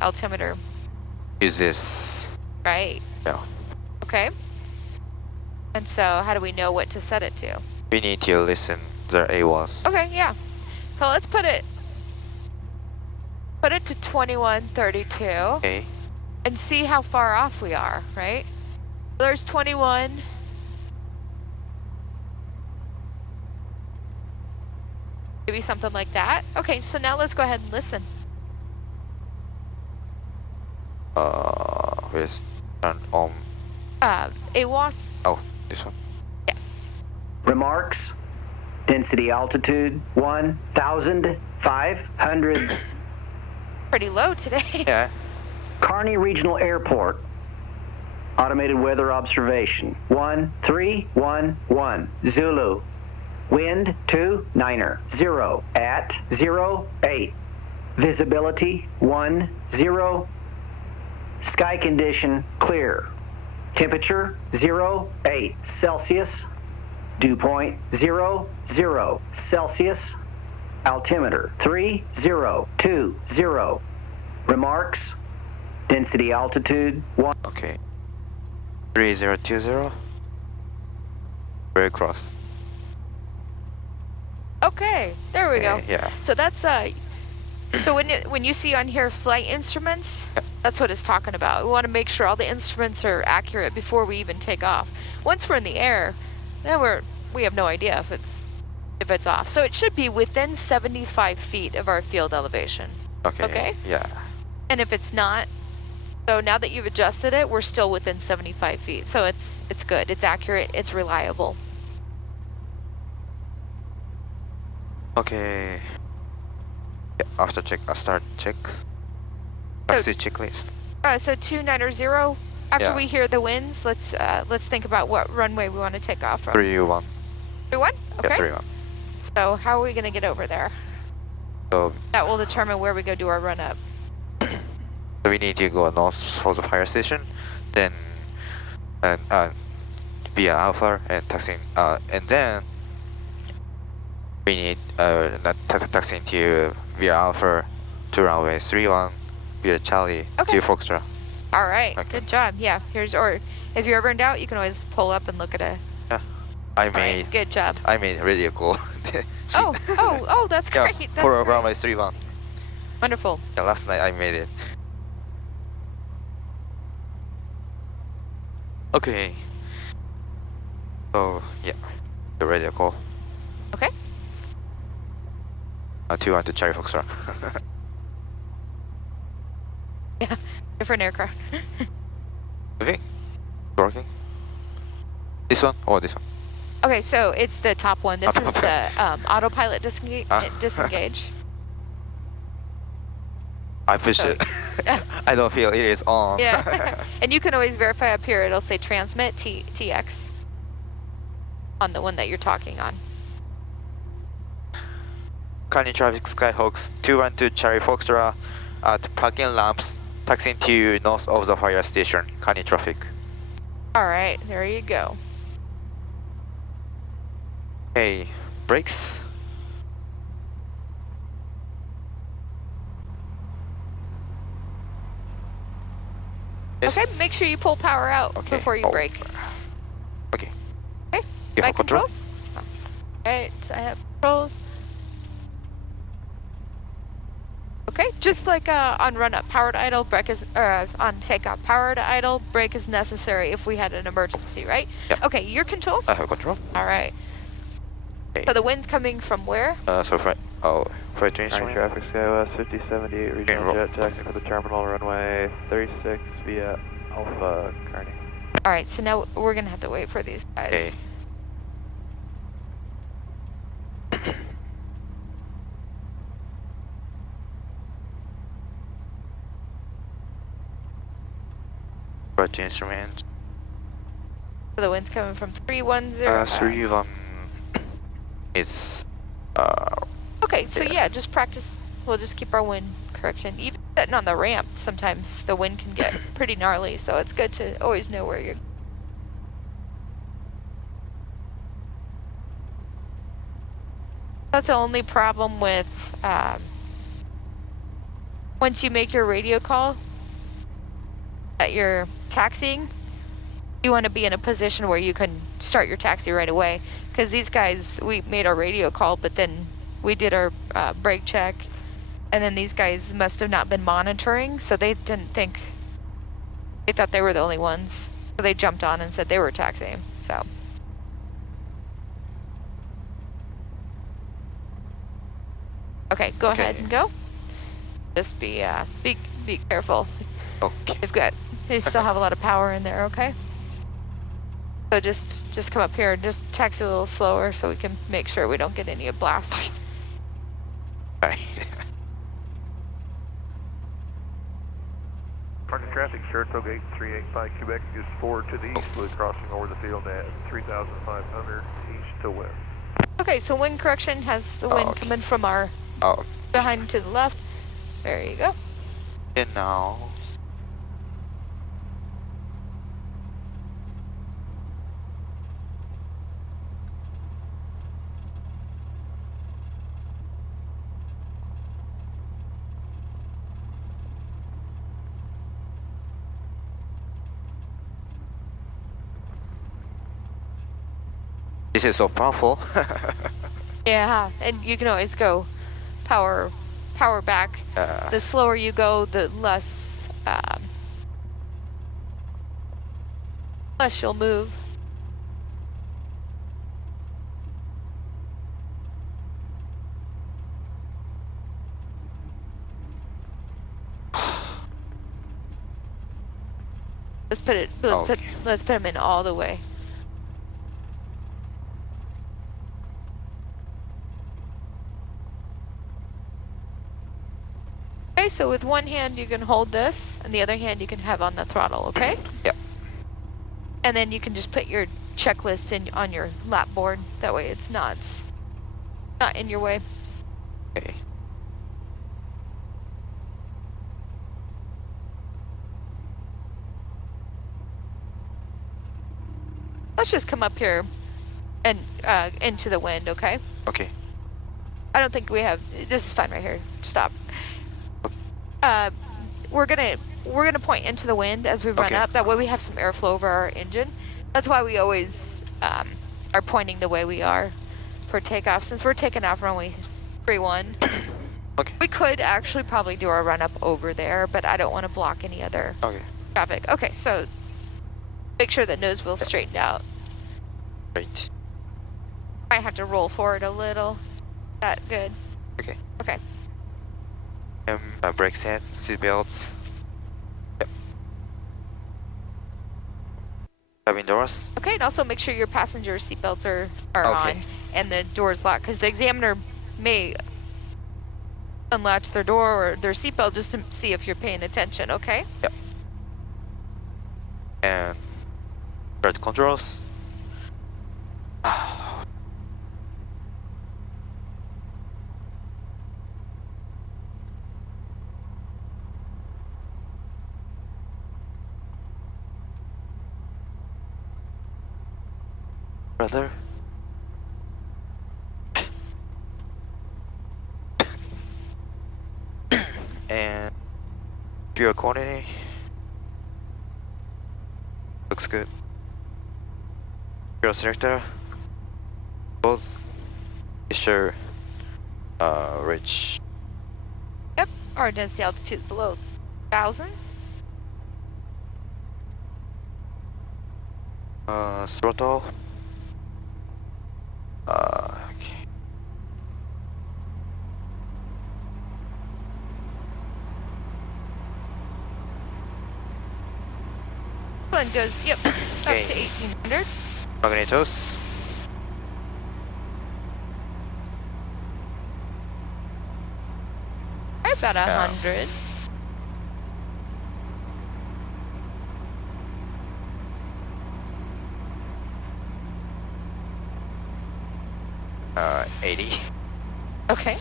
altimeter. Use this. Right. Yeah. Okay. And so how do we know what to set it to? We need to listen the AWAS. Okay, yeah. So let's put it to 2132. Okay. And see how far off we are, right? There's 21. Maybe something like that. Okay, so now let's go ahead and listen. Where's turn on? AWAS. Oh, this one. Yes. Remarks. Density altitude 1,500. Pretty low today. Yeah. Kearney Regional Airport. Automated weather observation 1311 Zulu. Wind 29er 0 at 08. Visibility 10. Sky condition clear. Temperature 08 Celsius. Dew point 00 Celsius. Altimeter 3020. Remarks. Density altitude 1. Okay. 3020. Very close. Okay, there we go. Yeah. So that's so when you see on here flight instruments, that's what it's talking about. We want to make sure all the instruments are accurate before we even take off. Once we're in the air, then we have no idea if it's off. So it should be within 75 feet of our field elevation. Okay. Okay? Yeah. And if it's not, so now that you've adjusted it, we're still within 75 feet. So it's good, it's accurate, it's reliable. Okay. Yeah, after check, I'll start check. Let's see checklist. So 290. After Yeah. we hear the winds, let's think about what runway we want to take off from. 3-1. 3-1? Okay. Yeah, 3-1. So how are we going to get over there? So That will determine where we go do our run up. we need to go north for the fire station, then via Alpha and taxiing, and then we need taxiing to via Alpha to runway 31 via Charlie Okay. to Foxtrot. All right. Okay. Good job. Yeah. Or if you're ever in doubt, you can always pull up and look at a. Yeah. All right, good job. I made really cool. Oh, that's Yeah, great. That's for great. runway 31. Wonderful. Yeah, last night I made it. Okay. So yeah, the radio call. Okay. 2-1 to Charlie Foxtrot. Yeah. Different aircraft. Moving? Working? This one or this one? Okay, so it's the top one. This is Okay. the autopilot disengage. Ah. Disengage. I push So- it. I don't feel it is on. Yeah. And you can always verify up here. It'll say transmit TX on the one that you're talking on. Kearney traffic Skyhawks 2-1 to Charlie Foxtrot at parking lamps, taxiing to north of the fire station. Kearney traffic. All right, there you go. Okay, brakes. Yes. Okay, make sure you pull power out Okay. before you Oh. brake. Okay. Okay, You my have control? controls? Alright, so I have controls. Okay, just like on run up, power to idle, brake is, on takeoff, power to idle, brake is necessary if we had an emergency, right? Yeah. Okay, your controls? I have control. Alright. Okay. So the wind's coming from where? So freight train Kearney instrument. traffic SkyWest 5078 regional roll. jet taxi for the terminal runway 36 via Alpha Kearney. Alright, so now we're gonna have to wait for these guys. Okay. Freight train instrument. So the wind's coming from 310. 3-1 is Okay, so Yeah. yeah, just practice. We'll just keep our wind correction. Even sitting on the ramp, sometimes the wind can get pretty gnarly, so it's good to always know where you're. That's the only problem with once you make your radio call that you're taxiing, you want to be in a position where you can start your taxi right away. Because these guys, we made our radio call, but then we did our brake check, and then these guys must have not been monitoring, so they didn't think, they thought they were the only ones. So they jumped on and said they were taxiing, so. Okay, go ahead and go. Just be careful. Okay. They still have a lot of power in there, okay? So just come up here and just taxi a little slower so we can make sure we don't get any blasts. Right. Partner traffic, Saratoga 8385 Quebec is forward to the east with crossing over the field at 3,500 east to west. Okay, so wind correction has the wind coming from our behind to the left. There you go. And now. This is so powerful. Yeah, and you can always go power back. The slower you go, the less you'll move. Let's put him in all the way. Okay, so with one hand you can hold this, and the other hand you can have on the throttle, okay? Yep. And then you can just put your checklist in on your lap board. That way it's not in your way. Okay. Let's just come up here and into the wind, okay? Okay. I don't think we have. This is fine right here. Stop. We're gonna point into the wind as we run up. That way we have some airflow over our engine. That's why we always are pointing the way we are for takeoff. Since we're taking off runway 31, Okay. we could actually probably do our run up over there, but I don't want to block any other traffic. Okay, so make sure that nose wheel's straightened out. Right. Might have to roll forward a little. That good. Okay. Okay. Brake set, seat belts. Yep. Cabin doors. Okay, and also make sure your passenger seatbelts are Okay. on and the door's locked, because the examiner may unlatch their door or their seatbelt just to see if you're paying attention, okay? Yep. And bird controls. Brother. And pure quantity. Looks good. Pure selector. Both sure reach Yep, our density altitude below 1,000. throttle. Okay. One goes, yep, Okay. up to 1,800. Magnetos. Right about 100. Uh, 80. Okay.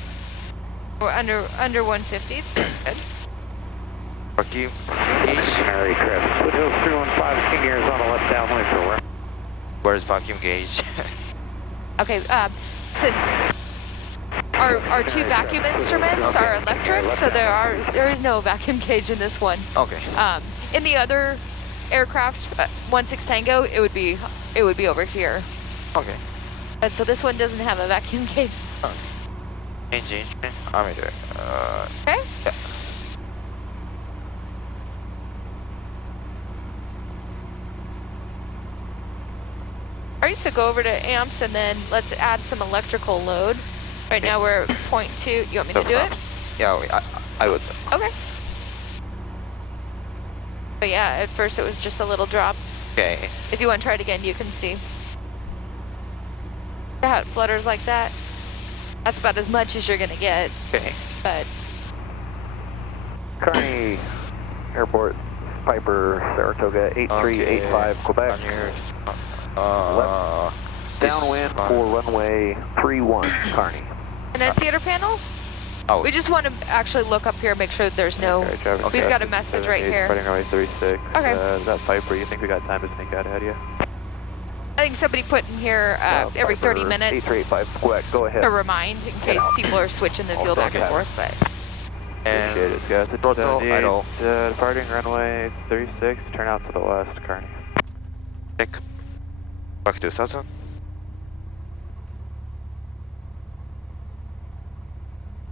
We're under 150, so that's good. Vacuum gauge. Mary Chris, Woodhill 315, King Arizona, left downwind for where? Where's vacuum gauge? Okay, since our our two vacuum instruments are electric, so there is no vacuum gauge in this one. Okay. In the other aircraft, 16 Tango, it would be over here. Okay. But so this one doesn't have a vacuum gauge. Engine. Altimeter. Okay. Yeah. All right, so go over to amps and then let's add some electrical load. Right now we're at 0.2. You want me to do it? Yeah, I would. Okay. But yeah, at first it was just a little drop. Okay. If you want to try it again, you can see how it flutters like that. That's about as much as you're gonna get. Okay. But Kearney Airport, Piper, Saratoga, 8385, Quebec. On your, Downwind for runway 31, Kearney. annunciator panel. Oh. We just want to actually look up here, make sure that there's no. Okay, traffic Okay. We've got a message right here. Departing runway 36. Okay. Is that Piper? You think we got time to sneak out ahead of you? I think somebody put in here every 30 Piper, minutes 8385, Quebec, go ahead. to remind in case people are switching the fuel back and forth. But Appreciate it, guys. It's Throttle 78, idle. departing runway 36. Turn out to the west, Kearney. Check. Back to 1000.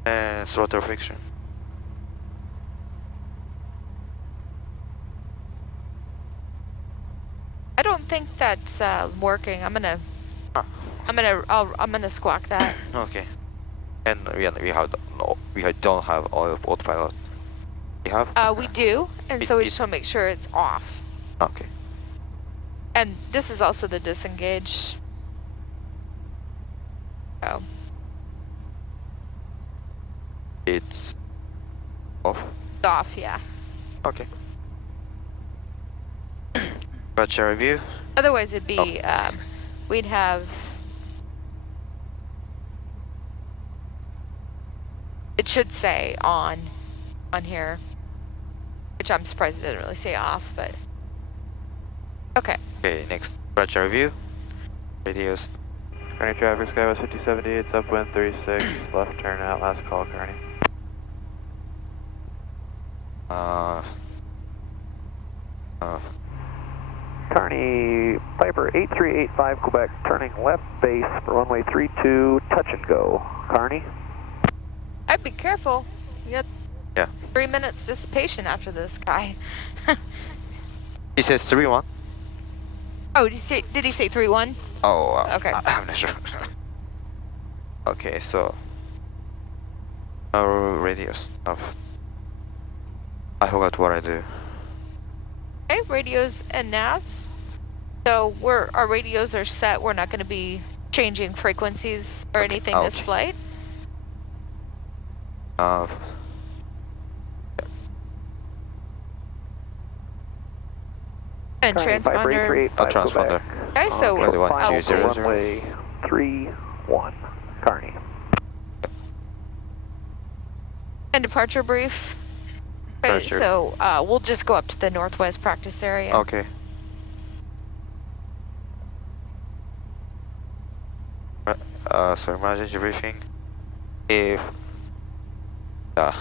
And throttle friction. I don't think that's working. I'm gonna squawk that. Okay. And we don't have autopilot. We have? We do, and so we just want to make sure it's off. Okay. And this is also the disengage. Oh, It's off. it's off, yeah. Okay. Gotcha review. Otherwise, it'd be we'd have. It should say on here, which I'm surprised it didn't really say off, but okay. Okay, next. Gotcha review. Radios. Kearney traffic, Skywest 5078, upwind 36, left turn out, last call, Kearney. Kearney, Piper, 8385, Quebec, turning left base for runway 32, touch and go. Kearney. I'd be careful. You got Yeah. 3 minutes dissipation after this guy. He says 3-1. Oh, did he say 3-1? Oh, Okay. I'm not sure. Okay, so our radio stuff. I forgot what I do. Okay, radios and navs. So our radios are set. We're not going to be changing frequencies or anything this okay. flight. And Kearney, Piper, transponder. 8385, transponder. Quebec. Okay, so Okay, one, two, altitude. zero, zero. Runway 31, Kearney. And departure brief. Okay, Departure. so we'll just go up to the northwest practice area. Okay. So emergency briefing. If Okay,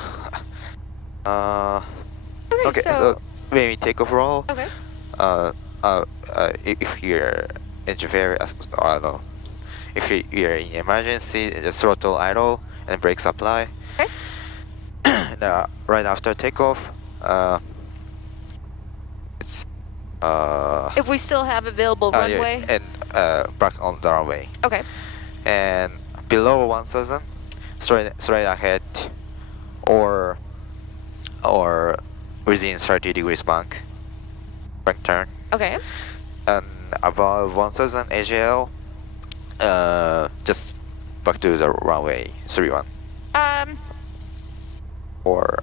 okay, so so when we take off roll, okay. if you're engine failure, I don't know, if you're in emergency, the throttle idle and brakes apply. Okay. Now, right after takeoff, it's If we still have available yeah, runway. and back on the runway, Okay. and below 1000, straight ahead, or within 30 degrees bank turn, Okay. and above 1000 AGL, just back to the runway 31, or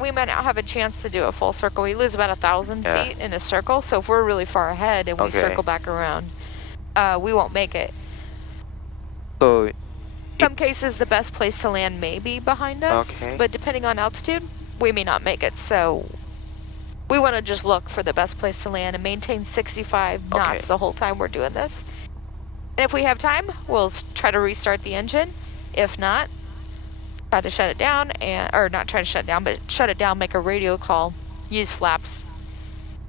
We might not have a chance to do a full circle. We lose about 1,000 Yeah. feet in a circle. So if we're really far ahead and we Okay. circle back around, we won't make it. so Some cases, the best place to land may be behind us, Okay. but depending on altitude, we may not make it. So we want to just look for the best place to land and maintain 65 knots Okay. the whole time we're doing this. And if we have time, we'll try to restart the engine If not, try to shut it down, or not try to shut it down, but shut it down, make a radio call, use flaps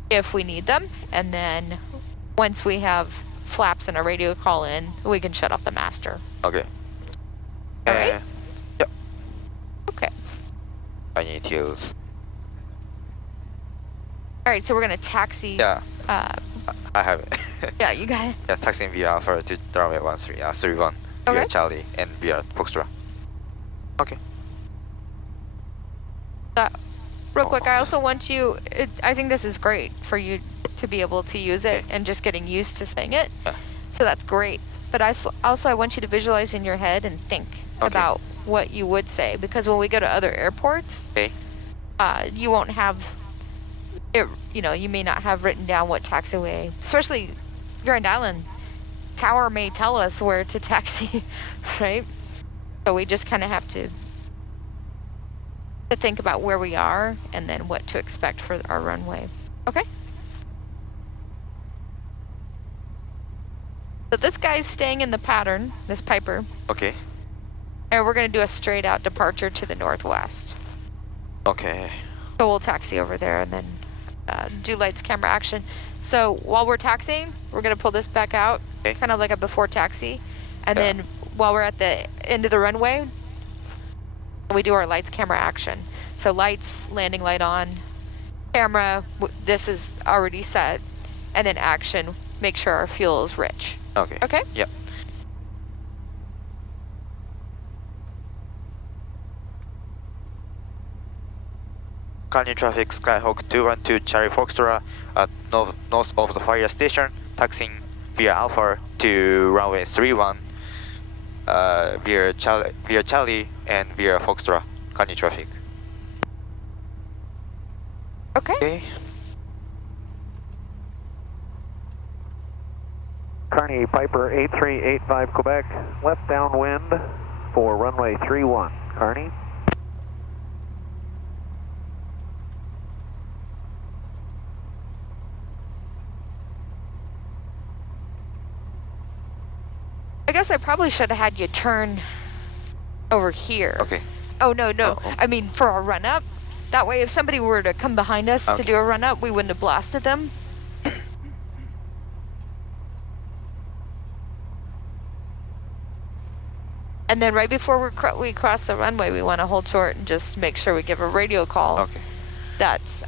if we need them, and then once we have flaps and a radio call in, we can shut off the master. Okay. All right? Yep. Okay. I need to. All right, so we're gonna taxi. Yeah. I have it. Yeah, you got it. Yeah, taxiing via Alpha to runway 31 via Okay. Charlie and via Foxtrot. Okay. Real quick, I also want you, I think this is great for you to be able to use it and just getting used to saying it. Yeah. So that's great. But I want you to visualize in your head and think about what you would say, because when we go to other airports, Okay. you won't have it, you may not have written down what taxiway, especially Grand Island Tower may tell us where to taxi, right? So we just kind of have to think about where we are and then what to expect for our runway. Okay? So this guy's staying in the pattern, this Piper, Okay. and we're going to do a straight out departure to the northwest. Okay. So we'll taxi over there and then do lights, camera, action. So while we're taxiing, we're going to pull this back out, Okay. kind of like a before taxi. And Yeah. then while we're at the end of the runway, we do our lights, camera, action. So lights, landing light on, camera, this is already set, and then action, make sure our fuel is rich. Okay. Okay? Yep. Canyon traffic Skyhawk 212 Charlie Foxtrot at north of the fire station, taxiing via Alpha to runway 31 via Charlie and via Foxtrot. Canyon traffic. Okay. Okay. Carney Piper 8385 Quebec, left downwind for runway 31. Carney. I guess I probably should have had you turn over here. Okay. Oh, no. Uh-oh. I mean, for a run-up. That way, if somebody were to come behind us to Okay. do a run-up, we wouldn't have blasted them. And then right before we cross the runway, we want to hold short and just make sure we give a radio call. Okay. That's,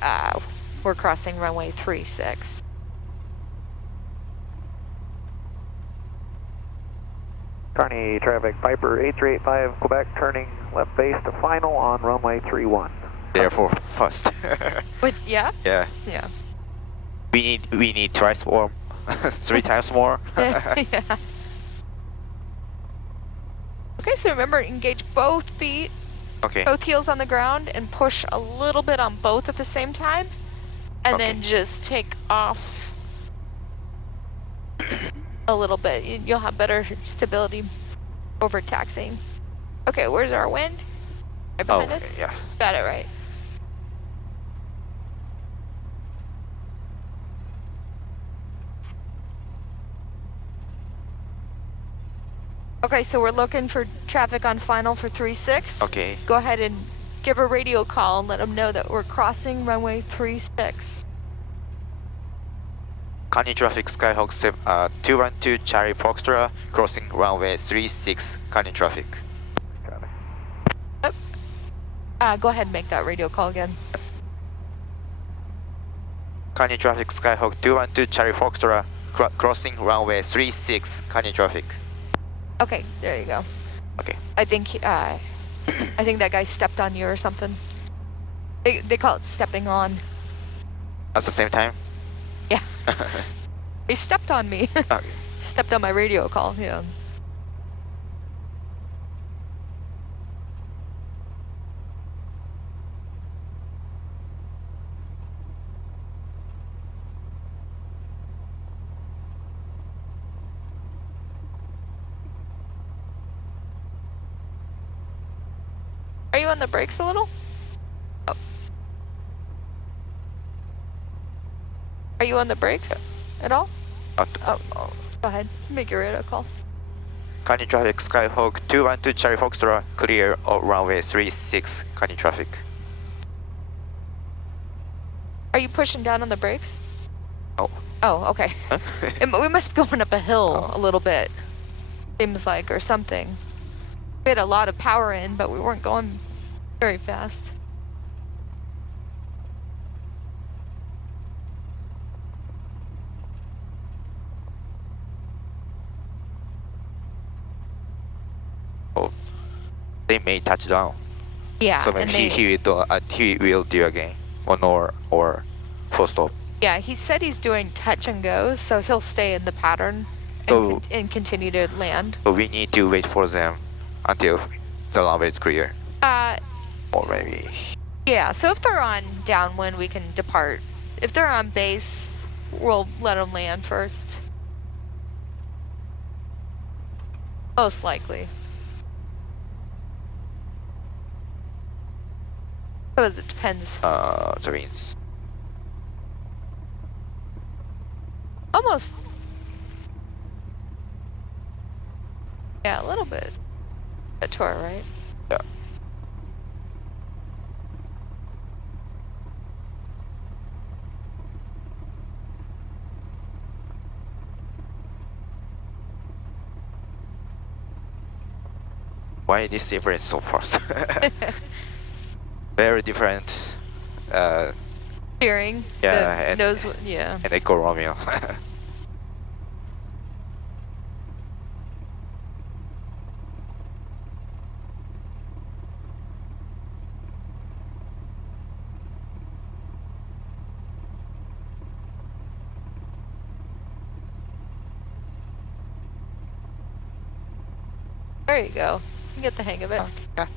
we're crossing runway 36. Carney traffic Piper 8385 Quebec, turning left base to final on runway 31. Therefore, first. What's, yeah? Yeah. Yeah. We need twice more, 3 times more. Yeah. Okay, so remember, engage both feet, Okay. both heels on the ground, and push a little bit on both at the same time. And then just take off a little bit. You'll have better stability over taxiing. Okay, where's our wind? Right Oh, behind us? okay, yeah. Got it right. Okay, so we're looking for traffic on final for 36. Okay. Go ahead and give a radio call and let them know that we're crossing runway 36. Canyon traffic Skyhawk 212 Charlie Foxtrot, crossing runway 36. Canyon traffic. Got it. Go ahead and make that radio call again. Canyon traffic Skyhawk 212 Charlie Foxtrot, crossing runway 36. Canyon traffic. Okay, there you go. Okay. I think that guy stepped on you or something. They call it stepping on. At the same time? Yeah. He stepped on me. Okay. Stepped on my radio call, yeah. Are you on the brakes a little? Oh. Are you on the brakes at all? Oh. Go ahead, make your radio call. Canyon traffic, Skyhawk 212 Charlie Foxtrot, clear of runway 36, Canyon traffic. Are you pushing down on the brakes? Oh. Oh, okay. Huh? We must be going up a hill Oh. a little bit. Seems like, or something. We had a lot of power in, but we weren't going very fast. Oh, they may touch down. Yeah, So and maybe he will do again, or full stop. yeah, he said he's doing touch and goes, so he'll stay in the pattern and, Oh. and continue to land. So we need to wait for them until the runway is clear, or maybe. Yeah, so if they're on downwind, we can depart. If they're on base, we'll let them land first. Most likely. Because it depends. The winds. Almost. Yeah, a little bit. A tour, right? Yeah. Why this difference so fast? Very different. Steering. Yeah, The nose. Yeah. And Echo Romeo. There you go. You get the hang of it. Yeah.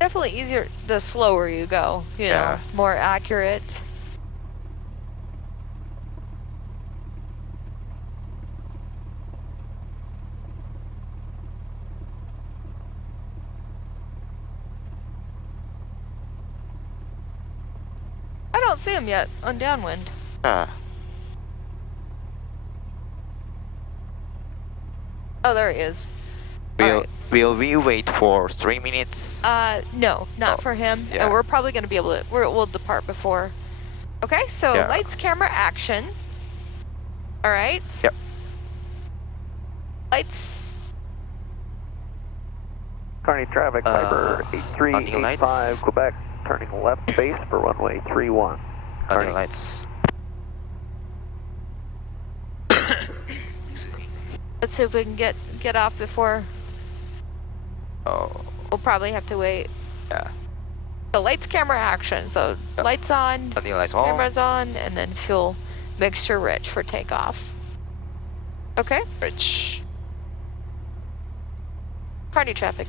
Definitely easier the slower you go, you Yeah. know, more accurate. I don't see him yet on downwind. Yeah. Oh, there he is. Will we wait for 3 minutes? No, not Oh, for him. yeah. And we're probably going to be able to, we'll depart before. Okay, so Yeah. lights, camera, action. All right. Yep. Lights. Kearney traffic, Piper Running 8385, lights. Quebec, turning left base for runway 31. Running Kearney. lights. Let's see if we can get off before. Oh, We'll probably have to wait. yeah. So lights, camera, action. So Yep. lights on, Running lights on. cameras on, and then fuel mixture rich for takeoff. Okay. Rich. Kearney traffic.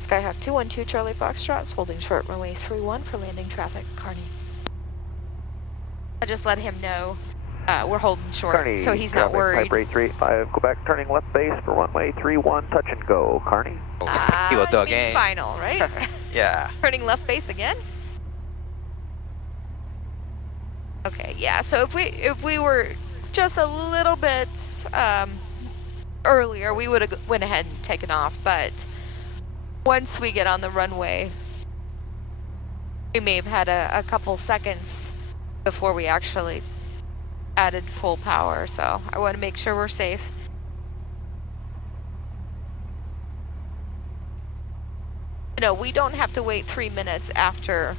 Skyhawk 212 Charlie Foxtrot, holding short runway 31 for landing traffic. Kearney. I just let him know we're holding short, Kearney so he's not traffic, worried. Piper 8385, Quebec, turning left base for runway 31, touch and go. Kearney. He will do You mean again. final, right? Yeah. Turning left base again? Okay, yeah, so if we were just a little bit earlier, we would have went ahead and taken off, but once we get on the runway, we may have had a couple seconds before we actually added full power, so I want to make sure we're safe. No, we don't have to wait 3 minutes after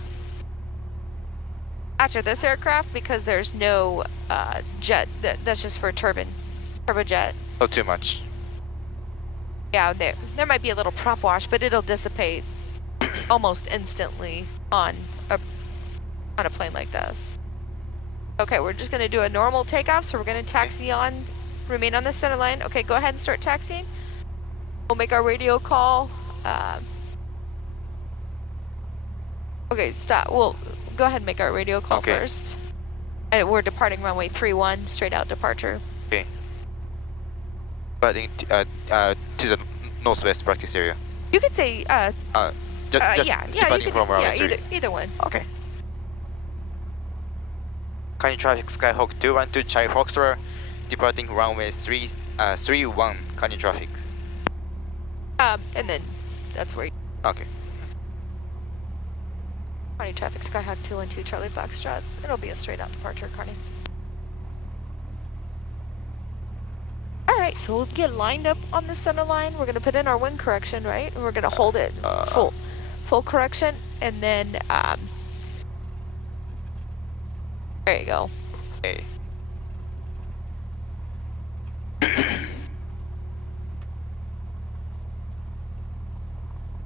this aircraft because there's no jet. That's just for turbojet. Not too much. Yeah, there might be a little prop wash, but it'll dissipate almost instantly on a plane like this. Okay, we're just gonna do a normal takeoff, so we're gonna taxi on, remain on the center line. Okay, go ahead and start taxiing. We'll make our radio call. Okay, stop. We'll go ahead and make our radio call Okay. first. And we're departing runway 31, straight out departure. Okay. Heading to the northwest practice area. You could say, Just yeah, you departing could, from runway yeah, 3. either one. Okay. Canyon traffic Skyhawk 212 Charlie Foxtrot, departing runway 31 Canyon traffic. And then that's where you... Okay. Carney traffic Skyhawk 212 Charlie Foxtrot. It'll be a straight out departure, Carney. Alright, so we'll get lined up on the center line. We're going to put in our wind correction, right? And we're going to hold it full correction. And then, there you go. Okay.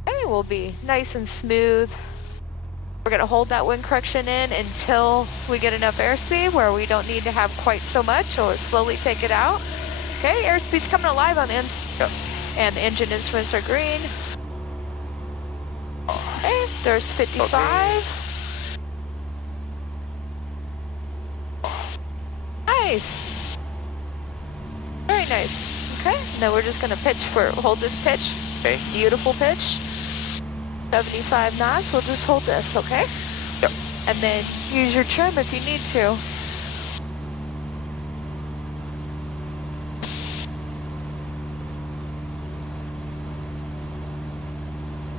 Okay, we'll be nice and smooth. We're going to hold that wind correction in until we get enough airspeed where we don't need to have quite so much, or slowly take it out. Okay, airspeed's coming alive on ends. Yep. And the engine instruments are green. Okay, there's 55. Okay. Nice. Very nice. Okay, now we're just gonna hold this pitch. Okay. Beautiful pitch. 75 knots, we'll just hold this, okay? Yep. And then use your trim if you need to.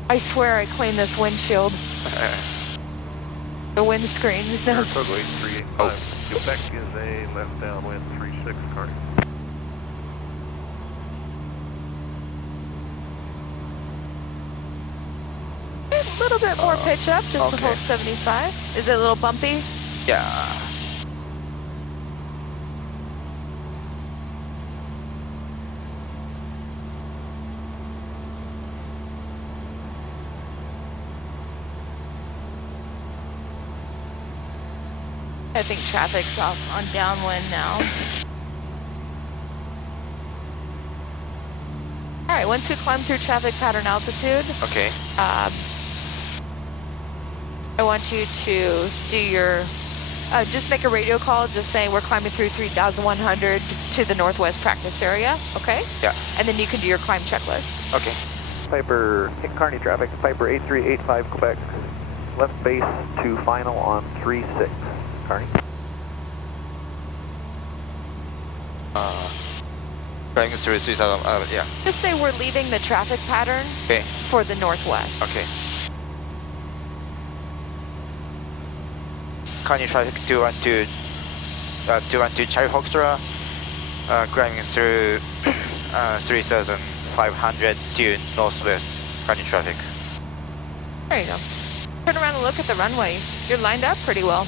I swear I cleaned this windshield. The windscreen. Saratoga 8385. Quebec is a left downwind 36, Carney. A little bit more pitch up just to okay. hold 75. Is it a little bumpy? Yeah. I think traffic's off on downwind now. All right, once we climb through traffic pattern altitude, Okay. I want you to do your, just make a radio call just saying we're climbing through 3,100 to the northwest practice area, okay? Yeah. And then you can do your climb checklist. Okay. Piper, Carney traffic, Piper 8385 Quebec, left base to final on 36. Carney. Going through 3,000, yeah. Just say we're leaving the traffic pattern Okay. for the northwest. Okay. Canyon traffic 212 Charlie Foxtrot, climbing through 3,500 to northwest Canyon traffic. There you go. Turn around and look at the runway. You're lined up pretty well.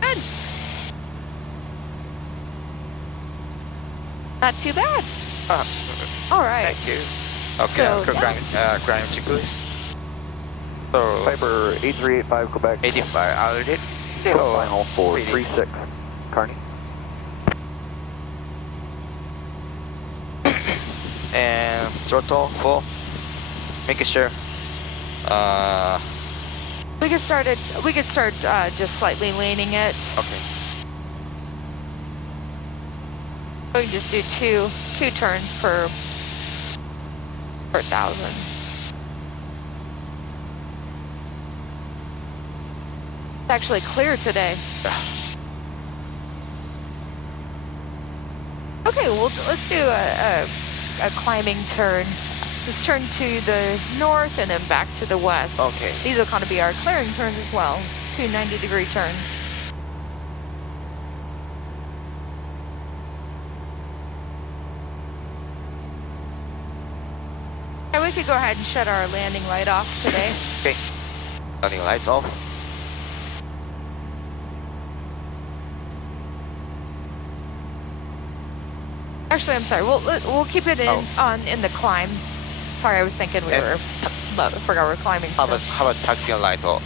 Good. Not too bad. All right. Thank you. Okay, So, climbing checklist. So, Piper 8385 Quebec, 85 already. final for Speedy. 36. Carney. And throttle full. Making sure. We could start just slightly leaning it. Okay. We can just do two turns per 1,000. It's actually clear today. Okay, well, let's do a climbing turn. Let's turn to the north and then back to the west. Okay. These will kind of be our clearing turns as well. 2 90-degree turns. And we could go ahead and shut our landing light off today. Okay. Turning lights off. Actually, I'm sorry. We'll keep it in the climb. Sorry, I was thinking I forgot we're climbing How still. about taxiing lights off?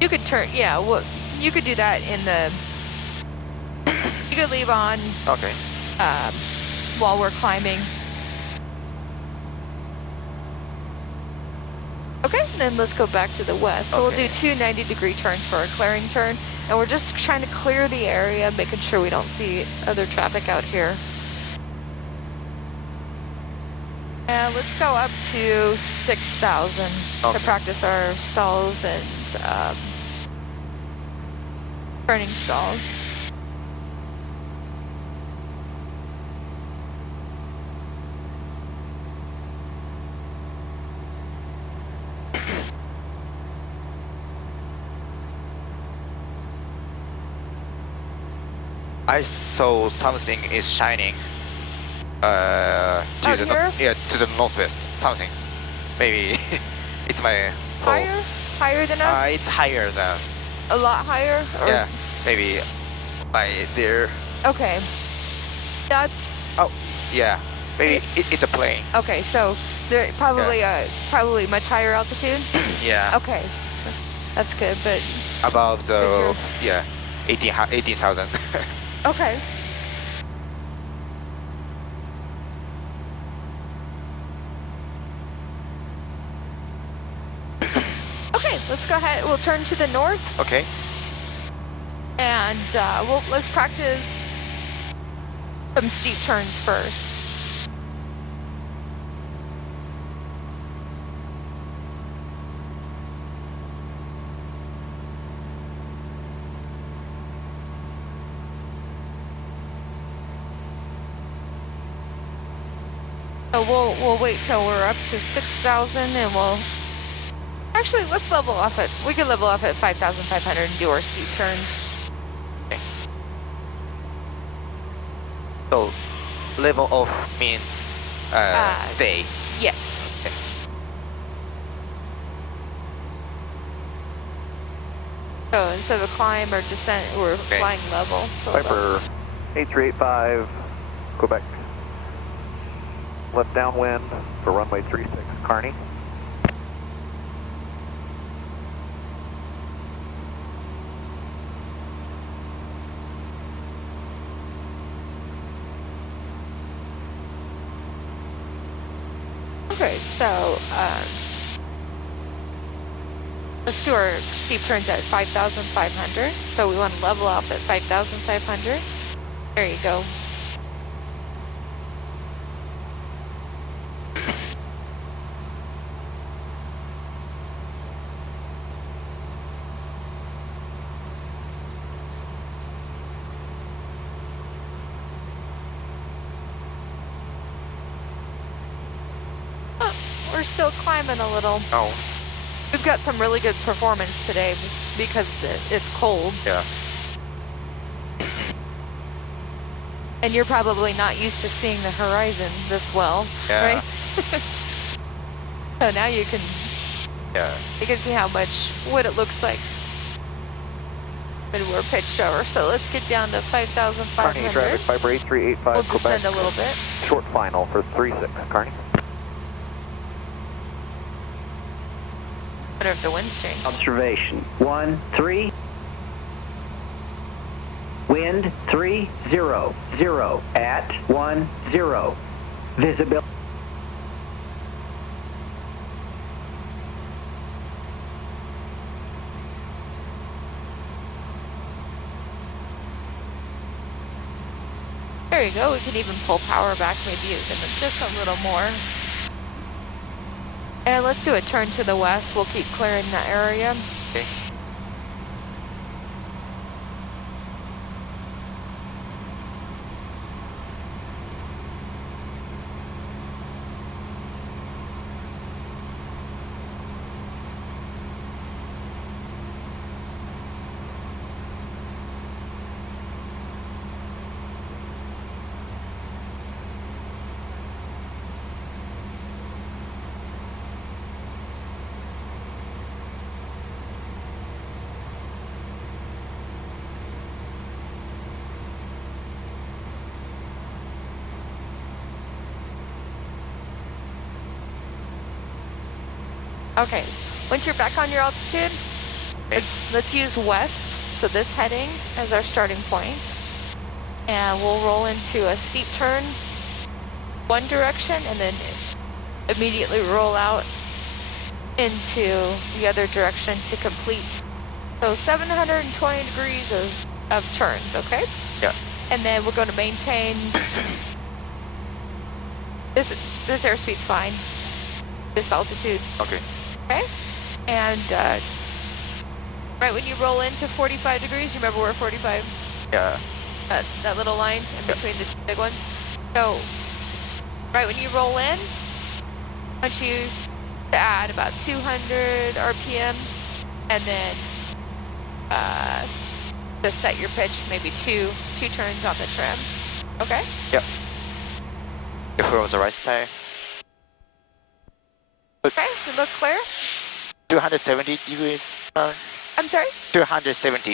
You could turn. Yeah, well, you could do that in the. You could leave on Okay. while we're climbing. Okay, then let's go back to the west. So Okay. we'll do 2 90-degree turns for our clearing turn. And we're just trying to clear the area, making sure we don't see other traffic out here. Let's go up to 6,000 to Okay. practice our stalls and turning stalls. I saw something is shining. To Out the here? yeah, to the northwest. Something. Maybe it's my phone. Higher? Higher than us? It's higher than us. A lot higher? Or- Yeah, maybe by there. Okay. That's Oh, yeah. Maybe it's a plane. okay. So they're probably much higher altitude. Yeah. Okay, that's good. But Above the Figure. yeah, 18,000. okay. Okay, let's go ahead. We'll turn to the north Okay. and let's practice some steep turns first. So we'll wait till we're up to 6,000 and we'll actually let's level off at we can level off at 5,500 and do our steep turns. So level off means stay. Yes. So instead of climb or descent, we're Okay. flying level. So level. Piper 8385, Quebec. Left downwind for runway 36, Kearney. Okay, so let's do our steep turns at 5,500. So we want to level off at 5,500. There you go. We're still climbing a little. Oh, We've got some really good performance today because it's cold. yeah. And you're probably not used to seeing the horizon this well, Yeah. right? So now you can Yeah. see how much what it looks like when we're pitched over. So let's get down to Kearney 5,500. traffic, Piper 8385, We'll Quebec. descend a little bit. Short final for 36, Kearney. Wonder if the winds change. Observation 1-3. Wind 3-0-0 at 1-0. Visibility. There you go. We can even pull power back maybe even just a little more. And let's do a turn to the west. We'll keep clearing that area. Okay. Okay, once you're back on your altitude, let's use west, so this heading as our starting point. And we'll roll into a steep turn one direction and then immediately roll out into the other direction to complete. So 720 degrees of turns, okay? Yeah. And then we're going to maintain This airspeed's fine. This altitude. Okay. Okay? And right when you roll into 45 degrees, you remember where 45? Yeah. That little line in Yep. between the two big ones. So right when you roll in, I want you to add about 200 RPM, and then just set your pitch maybe two turns on the trim. Okay? Yep. From the right side. Okay, you look clear? 270 degrees. I'm sorry? 270.